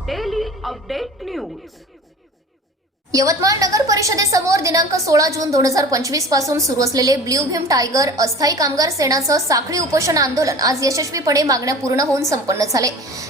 Update news Yavatmal नगर परिषदेसमोर दिनांक सोळा जून दोन हजार पंचवीसपासून सुरू असलेले ब्ल्यू भीम टायगर अस्थायी कामगार सेनाचं साखळी उपोषण आंदोलन आज यशस्वीपणे मागण्या पूर्ण होऊन संपन्न झाले.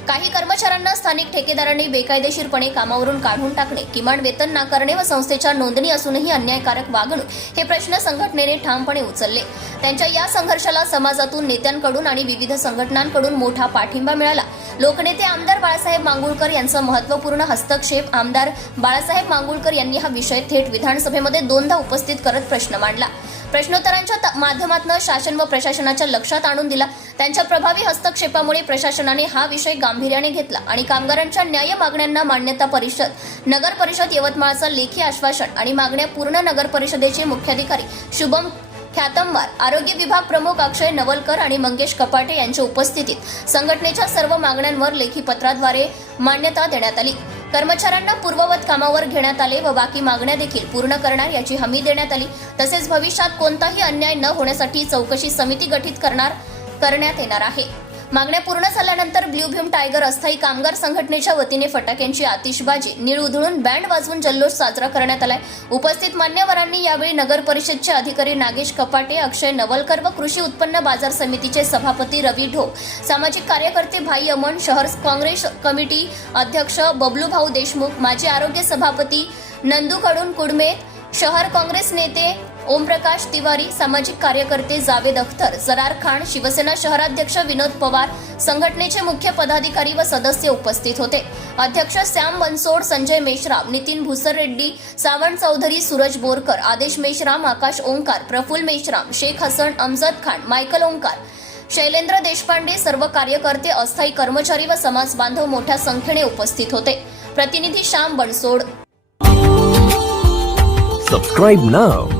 काही कर्मचाऱ्यांना स्थानिक ठेकेदारांनी बेकायदेशीरपणे कामावरून काढून टाकणे किमान वेतन नाकारणे व संस्थेच्या नोंदणी असूनही अन्यायकारक वागणूक हे प्रश्न संघटनेने ठामपणे उचलले. त्यांच्या या संघर्षाला समाजातून नेत्यांकडून आणि विविध संघटनांकडून मोठा पाठिंबा मिळाला. लोकनेते आमदार बाळासाहेब मांगुळकर यांचा महत्त्वपूर्ण हस्तक्षेप आमदार बाळासाहेब मांगुळकर यांनी हा विषय थेट विधानसभेमध्ये दोनदा उपस्थित करत प्रश्न मांडला. प्रश्नोत्तरांच्या त- माध्यमातून शासन व प्रशासनाच्या लक्षात आणून दिला. त्यांच्या प्रभावी हस्तक्षेपामुळे प्रशासनाने हा विषय गांभीर्याने घेतला आणि कामगारांच्या न्याय मागण्यांना मान्यता परिषद नगर परिषद यवतमाळचं लेखी आश्वासन आणि मागण्या पूर्ण नगर परिषदेचे मुख्याधिकारी शुभम ख्यातमवार आरोग्य विभाग प्रमुख अक्षय नवलकर आणि मंगेश कपाटे यांच्या उपस्थितीत संघटनेच्या सर्व मागण्यांवर लेखी पत्राद्वारे मान्यता देण्यात आली. कर्मचाऱ्यांना पूर्ववत कामावर घेण्यात आले व बाकी मागण्या देखील पूर्ण करणार याची हमी देण्यात आली. तसेच भविष्यात कोणताही अन्याय न होण्यासाठी चौकशी समिती गठीत करणार करण्यात येणार आहे. मागण्या पूर्ण झाल्यानंतर ब्ल्यू भीम टायगर अस्थायी कामगार संघटनेच्या वतीने फटाक्यांची आतिषबाजी निळ उधळून बँड वाजवून जल्लोष साजरा करण्यात आलाय. उपस्थित मान्यवरांनी यावेळी नगर परिषदचे अधिकारी नागेश कपाटे अक्षय नवलकर व कृषी उत्पन्न बाजार समितीचे सभापती रवी ढोक सामाजिक कार्यकर्ते भाई अमन शहर काँग्रेस कमिटी अध्यक्ष बबलू भाऊ देशमुख माजी आरोग्य सभापती नंदू कडून कुडमे शहर काँग्रेस नेते ओमप्रकाश तिवारी सामाजिक कार्यकर्ते जावेद अख्तर जरार खान शिवसेना शहराध्यक्ष विनोद पवार संघटनेचे मुख्य पदाधिकारी व सदस्य उपस्थित होते. अध्यक्ष श्याम बनसोड संजय मेश्राम नितीन भुसर रेड्डी सावंत चौधरी सूरज बोरकर आदेश मेश्राम आकाश ओंकार प्रफुल मेश्राम शेख हसन अमजद खान मायकल ओंकार शैलेंद्र देशपांडे सर्व कार्यकर्ते अस्थायी कर्मचारी व समाज बांधव मोठ्या संख्येने उपस्थित होते. प्रतिनिधी श्याम बनसोड. सबस्क्राईब नाव